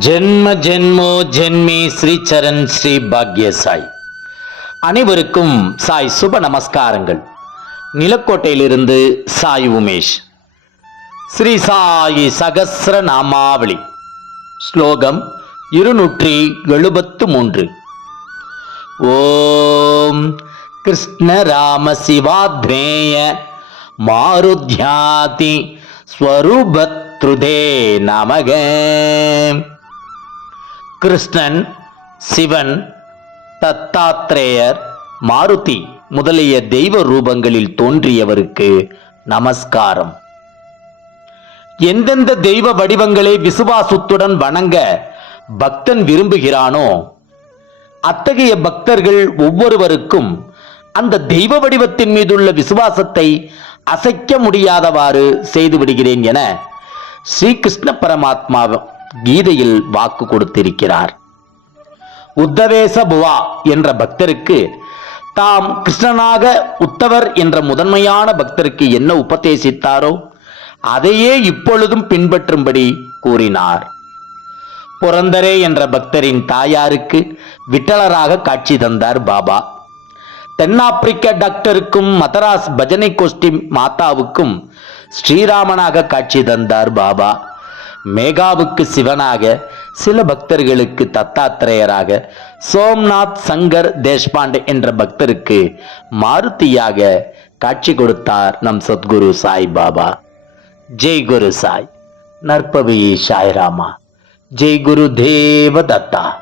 ஜென்ம ஜென்மோ ஜென்மி ஸ்ரீ சரண் ஸ்ரீ பாக்ய சாய். அனைவருக்கும் சாய் சுப நமஸ்காரங்கள். நிலக்கோட்டையிலிருந்து சாய் உமேஷ். ஸ்ரீ சாயி சகசிர நாமாவளி. ஸ்லோகம் இருநூற்றி எழுபத்து மூன்று. ஓம் கிருஷ்ண ராம சிவாத்ரேய மாருத்யாதி ஸ்வரூபத்ருதே நமக. கிருஷ்ணன் சிவன் தத்தாத்ரேயர் மாருதி முதலிய தெய்வ ரூபங்களில் தோன்றியவருக்கு நமஸ்காரம். எந்தெந்த தெய்வ வடிவங்களை விசுவாசத்துடன் வணங்க பக்தன் விரும்புகிறானோ அத்தகைய பக்தர்கள் ஒவ்வொருவருக்கும் அந்த தெய்வ வடிவத்தின் மீதுள்ள விசுவாசத்தை அசைக்க முடியாதவாறு செய்து விடுகிறேன் என ஸ்ரீகிருஷ்ண பரமாத்மா கீதையில் வாக்கு கொடுத்திருக்கிறார். உத்தவேச புவா என்ற பக்தருக்கு தாம் கிருஷ்ணனாக உத்தவர் என்ற முதன்மையான பக்தருக்கு என்ன உபதேசித்தாரோ அதையே இப்பொழுதும் பின்பற்றும்படி கூறினார். புரந்தரே என்ற பக்தரின் தாயாருக்கு விட்டலராக காட்சி தந்தார் பாபா. தென்னாப்பிரிக்க டாக்டருக்கும் மதராஸ் பஜனை கோஷ்டி மாதாவுக்கும் ஸ்ரீராமனாக காட்சி தந்தார் பாபா. மேகாவுக்கு சிவனாக சில பக்தர்களுக்கு தத்தாத்திரேயராக சோம்நாத் சங்கர் தேஷ்பாண்டே என்ற பக்தருக்கு மாருதியாக காட்சி கொடுத்தார் நம் சத்குரு சாய் பாபா. ஜெய் குரு சாய். நற்பவி சாய்ராமா. ஜெய் குரு தேவ தத்தா